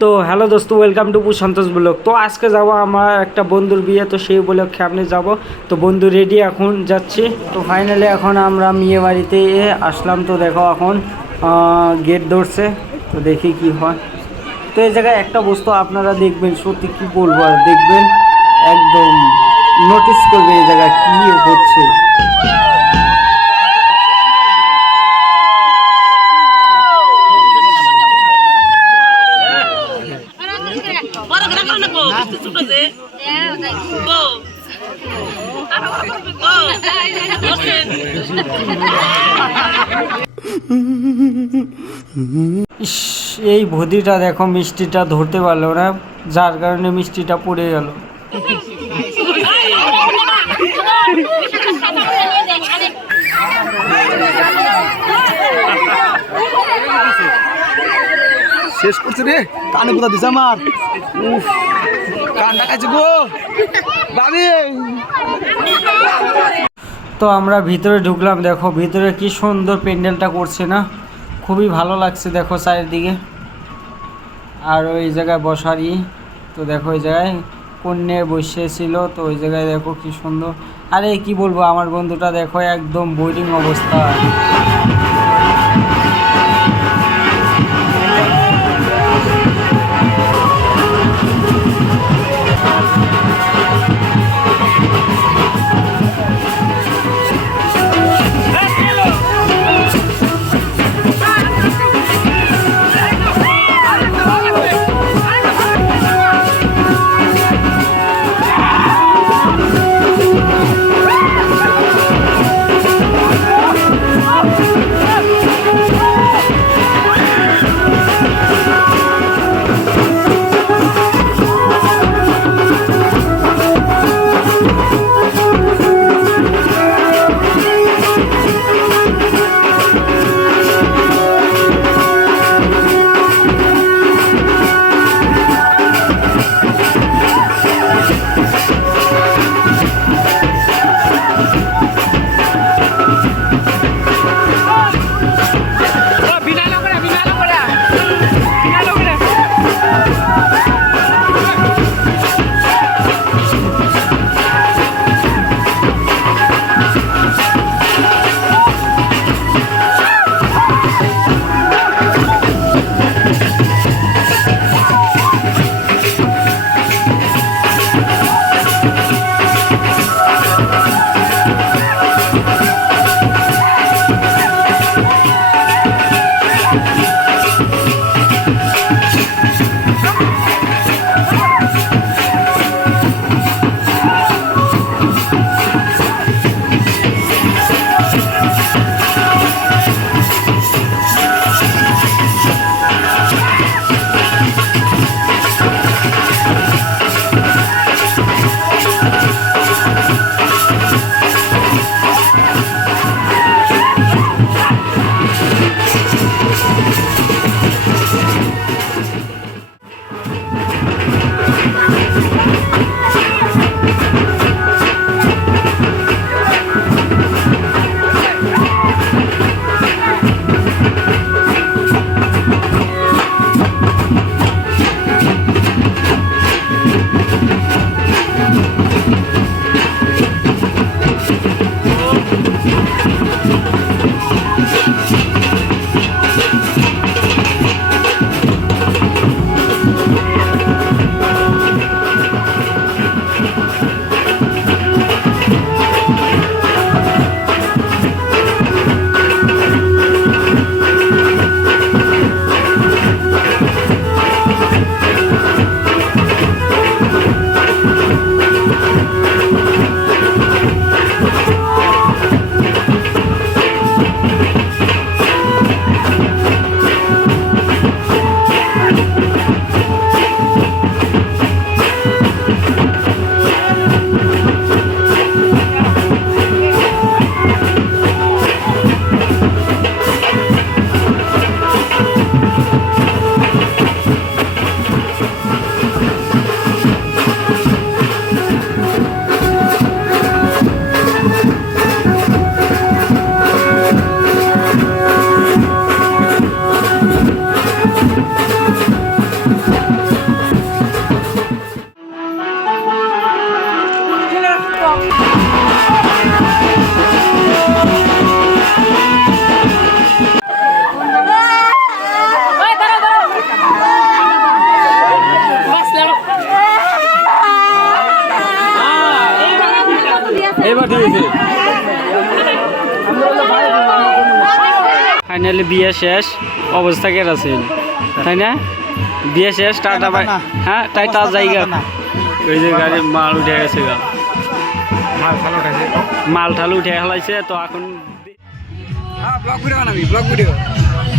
তো হ্যালো দোস্ত, welcome to Santosh blog. তো আজকে যাব আমার একটা বন্ধুর বিয়ে, তো সেই উপলক্ষে আপনি যাব। তো বন্ধু রেডি, এখন যাচ্ছি। তো ফাইনালি এখন আমরা মেয়ে বাড়িতে আসলাম। তো দেখো এখন গেট ধরছে, তো দেখি কি হয়। তো এই জায়গায় একটা বস্তু আপনারা দেখবেন, সত্যি কি বলবো, আর দেখবেন একদম নোটিস করবে এই জায়গায় কি হচ্ছে। এই ভদিটা দেখো, মিষ্টিটা ধরতে পারলো না, যার কারণে মিষ্টিটা পড়ে গেল। শেষ করছে রে, কানে কোথা দিছে আমার, কান ডাকাইছে গো বাবি। তো আমরা ভিতরে ঢুকলাম, দেখো ভিতরে কি সুন্দর প্যান্ডেলটা করছে না, খুবই ভালো লাগছে দেখো চারিদিকে। আর ওই জায়গায় বসারই, তো দেখো ওই জায়গায় কন্যা বসেছিল, তো ওই জায়গায় দেখো কি সুন্দর। আরে কি বলবো, আমার বন্ধুটা দেখো একদম বোরিং অবস্থা। ফাইনালি বিয়ে শেষ, অবস্থা কেন আছে তাই না? বিয়ে শেষ, টাটা বাই। হ্যাঁ টাটা জায়গা। ওই যে গাড়ির মাল উঠে গেছে গা, মাল ঠাল উঠে ফেলাইছে। তো এখন ব্লগ ভিডিও বানাবি, ব্লগ ভিডিও।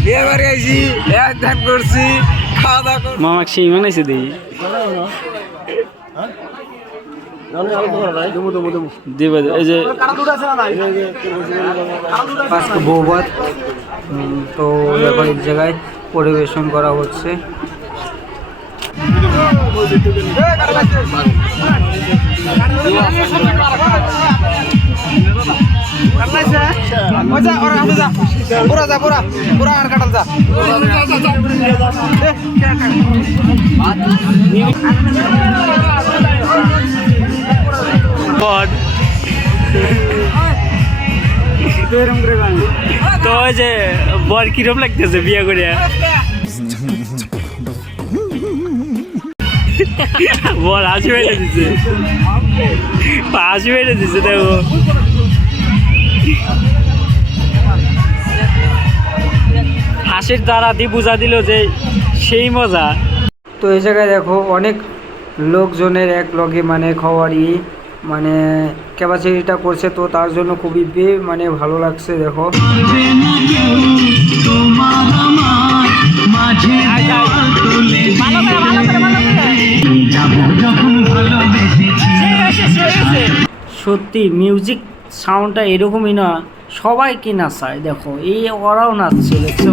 বিয়ে বাড়ি আইছি, এক ধাপ করছি, খাওয়া দাওয়া করছি। মামাক সেই বানাইছে দেখি দিবে। এই যে আজকে বৌভাত, তো দেখো এক জায়গায় পরিবেশন করা হচ্ছে। তো ওই যে বর কিরম লাগতেছে বিয়ে করে? বল হাসি বেড়ে দিছে, হাসি বেড়ে দিছে। দেখো হাসির দ্বারা দিয়ে বোঝা দিল যে সেই মজা। তো এই জায়গায় দেখো অনেক লোকজনের এক লগে মানে খাওয়ারই মানে ক্যাপাসিটিটা করছে, তো তার জন্য খুবই মানে ভালো লাগছে। দেখো সত্যি মিউজিক সাউন্ডটা এরকমই না, সবাই কি নাচায়। দেখো এই ওরাও নাচছে, দেখছো?